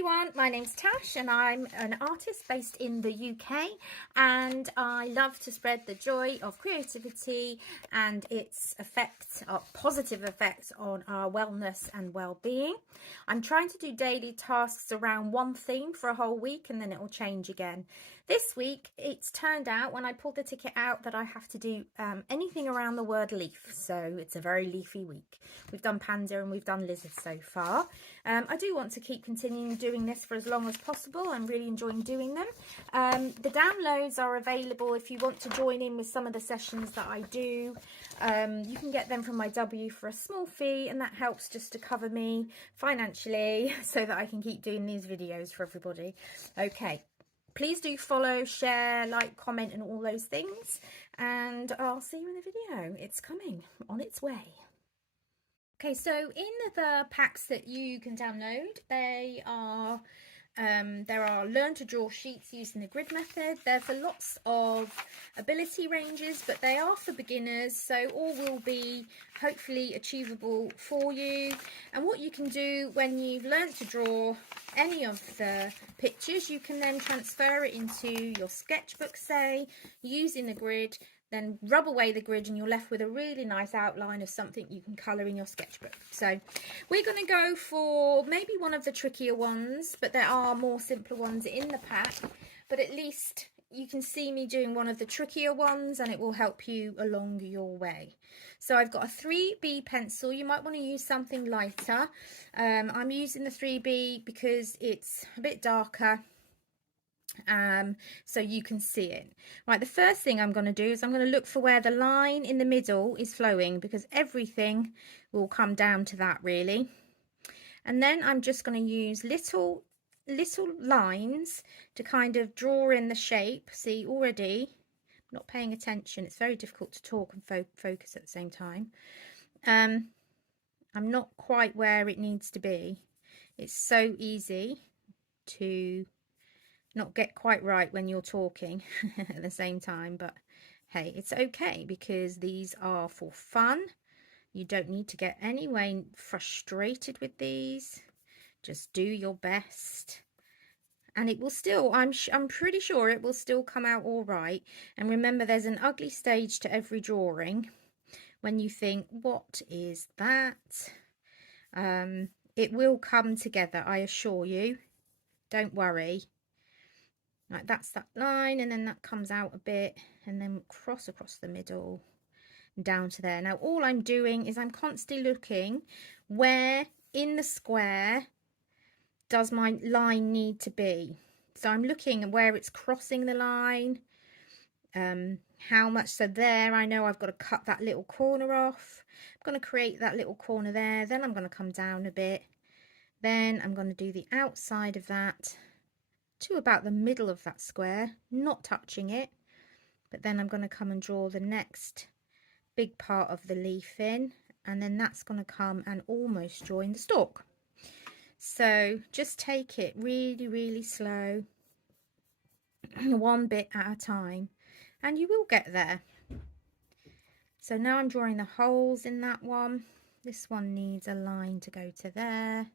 everyone, my name's Tash and I'm an artist based in the UK, and I love to spread the joy of creativity and its effects, positive effects on our wellness and well-being. I'm trying to do daily tasks around one theme for a whole week and then it will change again. This week it's turned out, when I pulled the ticket out, that I have to do anything around the word leaf, so it's a very leafy week. We've done panda and we've done lizard so far. I do want to keep continuing doing this for as long as possible. I'm really enjoying doing them. The downloads are available if you want to join in with some of the sessions that I do. You can get them from my W for a small fee, and that helps just to cover me financially so that I can keep doing these videos for everybody. Okay, please do follow, share, like, comment and all those things, and I'll see you in the video. It's coming on its way. Okay, so in the packs that you can download, there are learn to draw sheets using the grid method. There's lots of ability ranges, but they are for beginners, so all will be hopefully achievable for you. And what you can do when you've learned to draw any of the pictures, you can then transfer it into your sketchbook, say, using the grid. Then rub away the grid and you're left with a really nice outline of something you can colour in your sketchbook. So we're going to go for maybe one of the trickier ones, but there are more simpler ones in the pack. But at least you can see me doing one of the trickier ones and it will help you along your way. So I've got a 3B pencil. You might want to use something lighter. I'm using the 3B because it's a bit darker, so you can see it. Right, the first thing I'm going to do is I'm going to look for where the line in the middle is flowing, because everything will come down to that really. And then I'm just going to use little lines to kind of draw in the shape. See, already I'm not paying attention. It's very difficult to talk and focus at the same time. I'm not quite where it needs to be. It's so easy to not get quite right when you're talking at the same time, but hey, it's okay because these are for fun. You don't need to get any way frustrated with these. Just do your best and it will still, I'm pretty sure it will still come out all right. And remember, there's an ugly stage to every drawing when you think, what is that? It will come together, I assure you. Don't worry. Right, that's that line, and then that comes out a bit and then cross across the middle down to there. Now all I'm doing is I'm constantly looking where in the square does my line need to be. So I'm looking at where it's crossing the line, how much. So there, I know I've got to cut that little corner off. I'm going to create that little corner there, then I'm going to come down a bit, then I'm going to do the outside of that to about the middle of that square, not touching it, but then I'm going to come and draw the next big part of the leaf in, and then that's going to come and almost join the stalk. So just take it really slow, one bit at a time, and you will get there. So now I'm drawing the holes in that one. This one needs a line to go to there.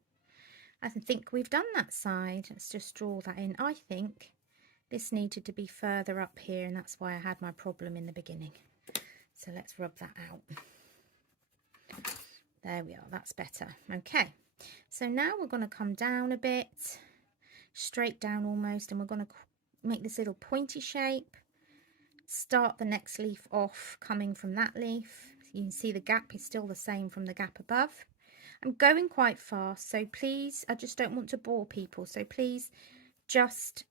I think we've done that side. Let's just draw that in. I think this needed to be further up here, and that's why I had my problem in the beginning. So let's rub that out. There we are, that's better. Okay, so now we're going to come down a bit, straight down almost, and we're going to make this little pointy shape. Start the next leaf off coming from that leaf. You can see the gap is still the same from the gap above. I'm going quite fast, so please, I just don't want to bore people, so please just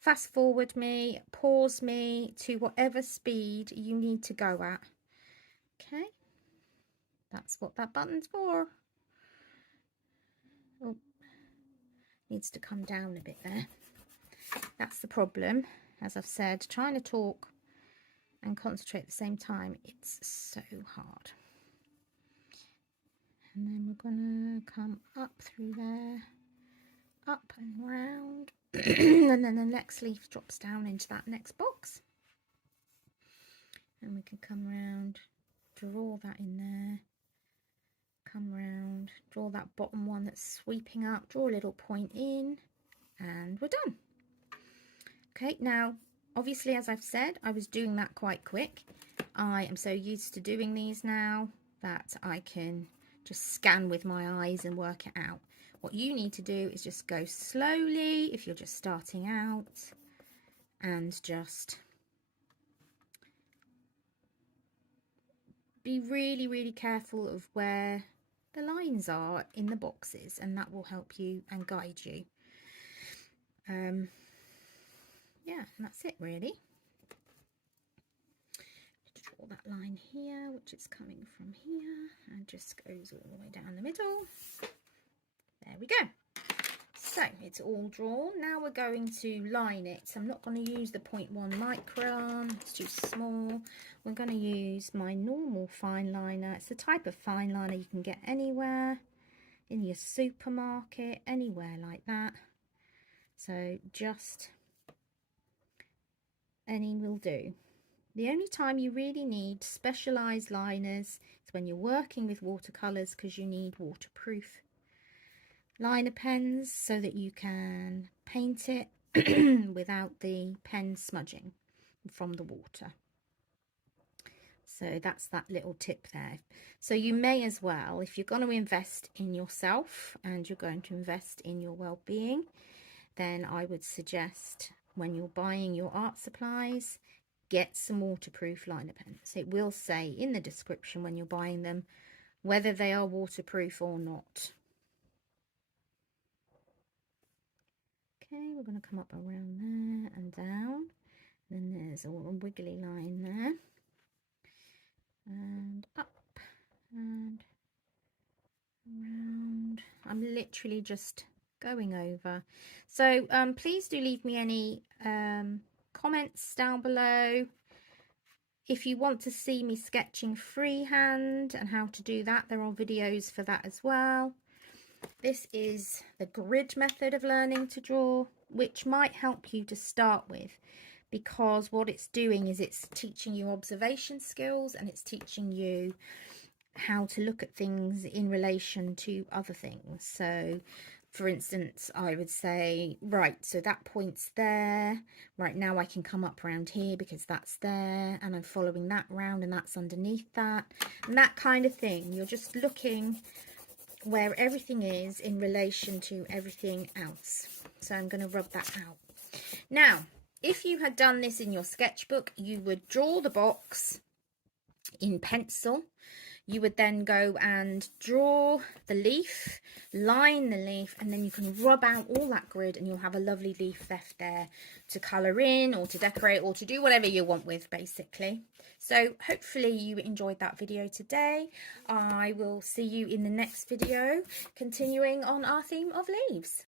fast forward me, pause me to whatever speed you need to go at. Okay, that's what that button's for. Oh, needs to come down a bit there. That's the problem, as I've said, trying to talk and concentrate at the same time, it's so hard. And then we're gonna come up through there, up and round, and then the next leaf drops down into that next box, and we can come round, draw that in there, draw that bottom one that's sweeping up, draw a little point in, and we're done. Okay, now obviously, as I've said, I was doing that quite quick. I am so used to doing these now that I can just scan with my eyes and work it out. What you need to do is just go slowly if you're just starting out, and just be really, really careful of where the lines are in the boxes, and that will help you and guide you. Yeah, and that's it really. Draw that line here, which is coming from here and just goes all the way down the middle. There we go. So it's all drawn. Now we're going to line it. So I'm not going to use the 0.1 micron, it's too small. We're going to use my normal fine liner. It's the type of fine liner you can get anywhere, in your supermarket, anywhere like that. So just any will do. The only time you really need specialised liners is when you're working with watercolours, because you need waterproof liner pens so that you can paint it without the pen smudging from the water. So that's that little tip there. So you may as well, if you're going to invest in yourself and you're going to invest in your well-being, then I would suggest when you're buying your art supplies, get some waterproof liner pens. It will say in the description when you're buying them whether they are waterproof or not. Okay, we're going to come up around there and down. Then there's a wiggly line there. And up and around. I'm literally just going over. So please do leave me any comments down below. If you want to see me sketching freehand and how to do that, there are videos for that as well. This is the grid method of learning to draw, which might help you to start with, because what it's doing is it's teaching you observation skills, and it's teaching you how to look at things in relation to other things. So for instance, I would say, right, so that point's there. Right, now I can come up around here because that's there, and I'm following that round and that's underneath that, and that kind of thing. You're just looking where everything is in relation to everything else. So I'm going to rub that out. Now, if you had done this in your sketchbook, you would draw the box in pencil. You would then go and draw the leaf, line the leaf, and then you can rub out all that grid, and you'll have a lovely leaf left there to colour in or to decorate or to do whatever you want with, basically. So hopefully you enjoyed that video today. I will see you in the next video, continuing on our theme of leaves.